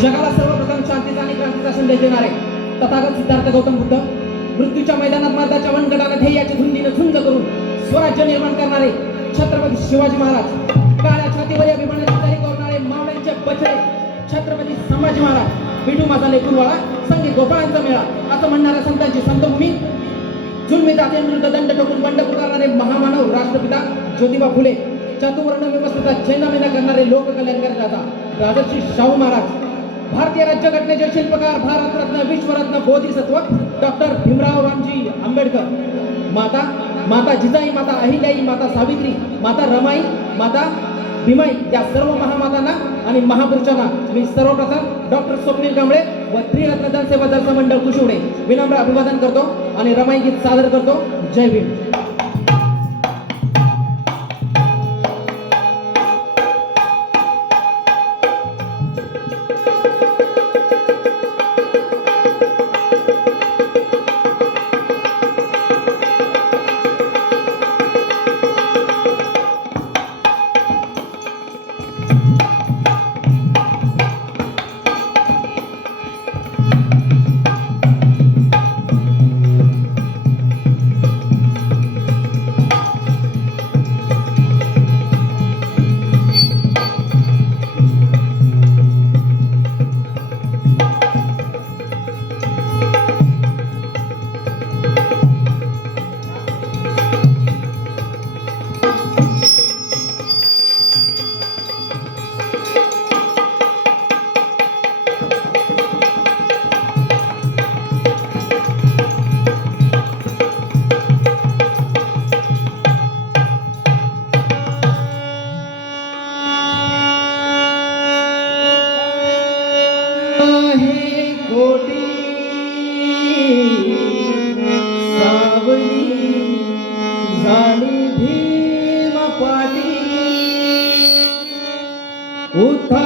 जगाला सर्वप्रथम शांतीचा आणि क्रांतीचा संदेश देणारे तथागत सिद्धार्थ गौतम बुद्ध मृत्यूच्या मैदानात मार्गाच्या वनगटाला ध्येयाची धुंदीनं झुंज करून स्वराज्य निर्माण करणारे छत्रपती शिवाजी महाराज काळ्या छातीवर अभिमानाची तरी करणारे मावळ्यांचे बछडे छत्रपती संभाजी महाराज विठू माझा लेखुरवाळा संगीत गोपाळांचा मेळा असं म्हणणाऱ्या संतांची संतभूमी जुलमी जातींविरुद्ध दंड ठोकून बंड पुकारणारे महामानव राष्ट्रपिता ज्योतिबा फुले चतुवर्ण व्यवस्थेचा चेंदामेंदा करणारे लोककल्याणकारी दादा राजर्षी शाहू महाराज भारतीय राज्यघटनेचे शिल्पकार भारतरत्न विश्वरत्न बोधिसत्व डॉक्टर भीमराव रामजी आंबेडकर. माता माता जिजाई माता अहिल्याई माता सावित्री माता रमाई माता भीमाई या सर्व महामातांना आणि महापुरुषांना मी सर्वप्रथम डॉक्टर स्वप्नील कांबळे व त्रिरत्न जनसेवा जलसा मंडळ कुशिवडे विनम्र अभिवादन करतो आणि रमाई गीत सादर करतो. जय भीम. O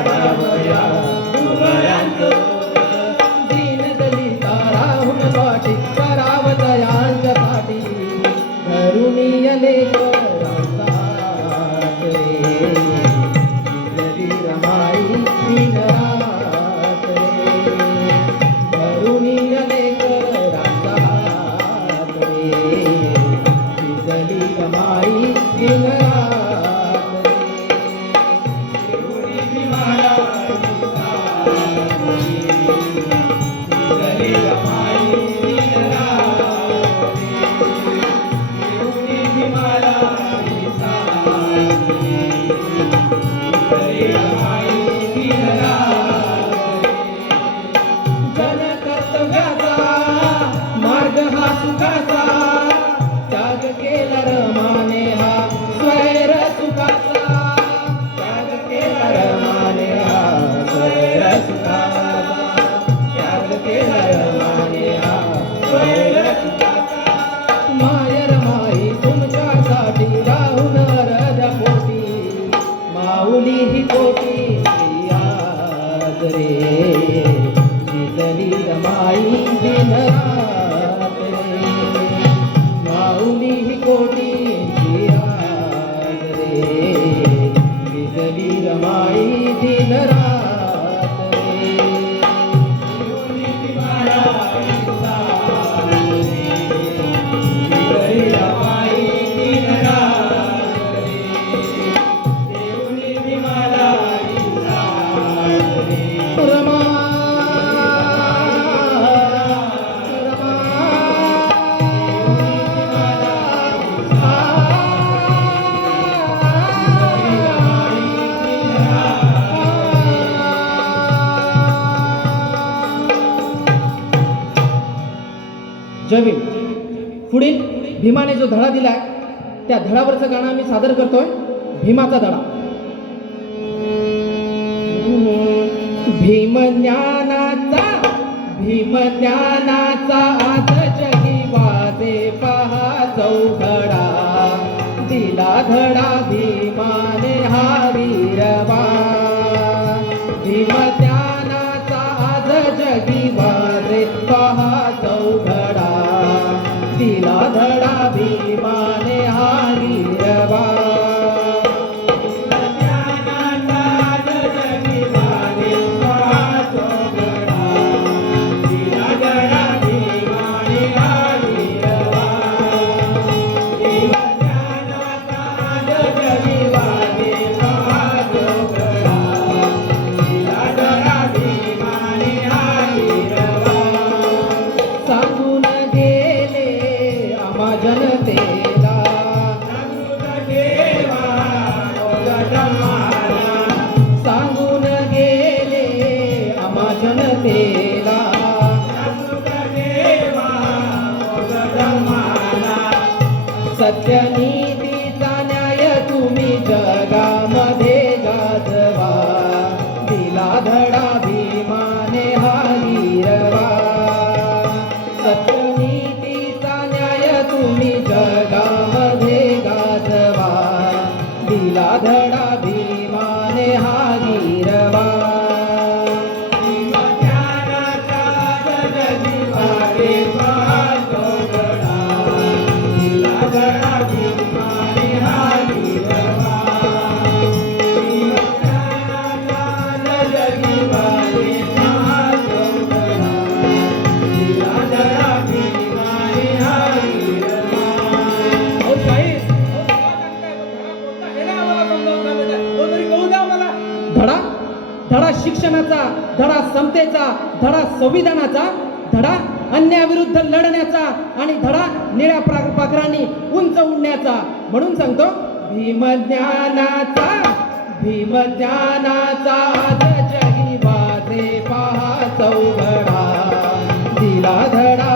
રે જીતની રમાઈ દિન भीमाने जो धडा दिला त्या धडावरचं गाणं आम्ही सादर करतोय भीमाचा धडा. भीम ज्ञानाचा भीम ज्ञानाचा आज जगी वाजे पहा चौघडा. दिला धडा भीमाने हा सत्यनीतीचा न्याय तुम्ही जगामध्ये गाजवा. दिला धडा भीमाने हा वीरवा सत्यनीतीचा न्याय तुम्ही जगामध्ये गाजवा. दिला धडा भीमाने हा धडा धडा शिक्षणाचा धडा समतेचा धडा संविधानाचा धडा अन्यायाविरुद्ध लढण्याचा आणि धडा निळ्या पाखरांनी उंच उडण्याचा. म्हणून सांगतो भीमज्ञानाचा भीमज्ञानाचा दिला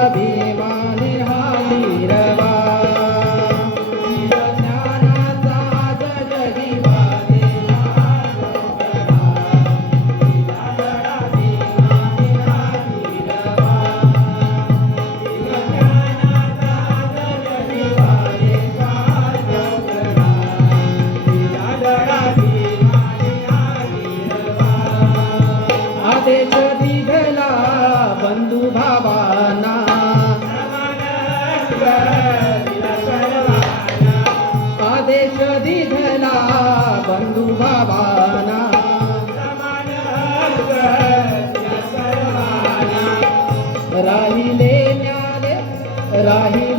राहिले न्याले राहिले